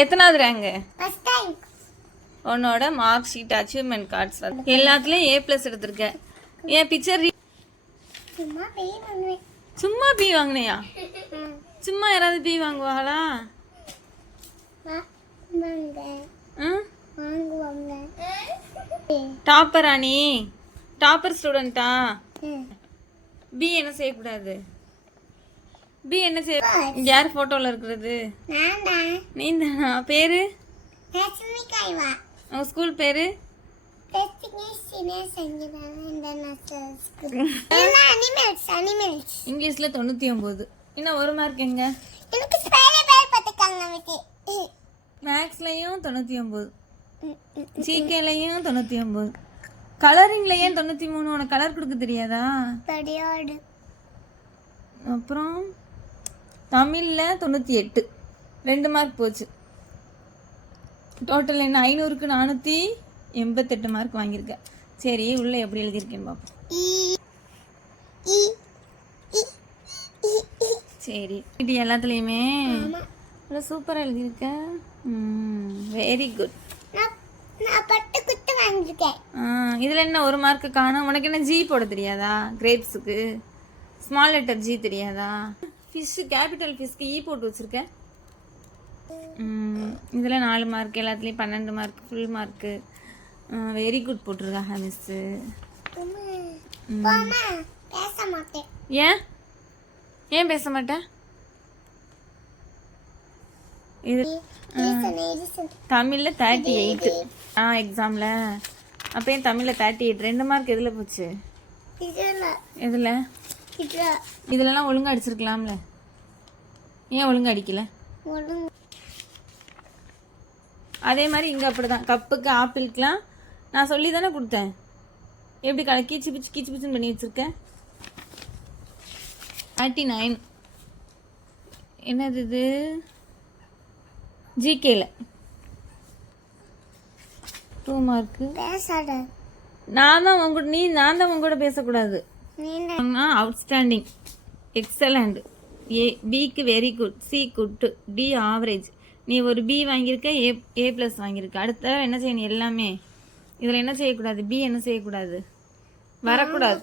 எத்தனாவது ரேங்கு? உன்னோட mark sheet achievement cards எல்லாத்துலயும் A+ எடுத்திருக்க. ஏன் பிக்சர் சும்மா பி வாங்கினியா? சும்மா யாராவது பி வாங்குவாங்களா? டாப்பரா நீ? டாப்பர் ஸ்டூடெண்டா? பி என்ன செய்யக்கூடாது? பி என்ன செய்ய? யார் போட்டோல இருக்கிறது? நீ தானா? பேரு? உங்க ஸ்கூல் பேரு? இங்கிலீஷ்ல 99. இன்னும் ஒரு மார்க் எங்க? மேக்ஸ்லயும் 99, ஜிகேலையும் 99, கலரிங்ல ஏன் 93? உனக்கு கலர் கொடுக்க தெரியாதா? அப்புறம் தமிழ்ல 98, 2 மார்க் போச்சு. டோட்டல் என்ன? 500க்கு 488 மார்க் வாங்கியிருக்க. சரி, உள்ள எப்படி எழுதியிருக்கேன்னு பார்ப்போம். சரி, இது எல்லாத்துலேயுமே சூப்பராக எழுதியிருக்க. Very good. இதில் என்ன ஒரு மார்க்கு காணும்? உனக்கு என்ன ஜி போட தெரியாதா? கிரேப்ஸுக்கு ஸ்மால் லெட்டர் ஜி தெரியாதா? ஃபிஷ்ஷு கேபிட்டல் ஃபிஷ்க்கு ஈ போட்டு வச்சுருக்கேன். இதில் 4 மார்க், எல்லாத்துலேயும் 12 mark, full mark. Very good போட்டிருக்காங்க மிஸ்ஸு. ஏன் ஏன் பேச மாட்டேன்? இது தமிழில் 38. எக்ஸாமில் அப்போ ஏன் தமிழில் 38? 2 மார்க் எதில் போச்சு? எதில்? இதிலலாம் ஒழுங்காக அடிச்சிருக்கலாம்ல, ஏன் ஒழுங்காக அடிக்கல? அதே மாதிரி இங்கே அப்படி தான். கப்புக்கு ஆப்பிளுக்கெலாம் நான் சொல்லி தானே கொடுத்தேன். எப்படி கீச்சு பிச்சுன்னு பண்ணி வச்சுருக்கேன். 39. என்னது இது? ஜிகேல 2 மார்க்கு. நான் தான் உங்கூட பேசக்கூடாது. அவுட்ஸ்டாண்டிங், எக்ஸலண்ட், பிக்கு very good, C good, D average. நீ ஒரு பி வாங்கியிருக்க, A+ வாங்கியிருக்க. அடுத்த என்ன செய்யணும்? எல்லாமே இதில் என்ன செய்யக்கூடாது? பி என்ன செய்யக்கூடாது? வரக்கூடாது.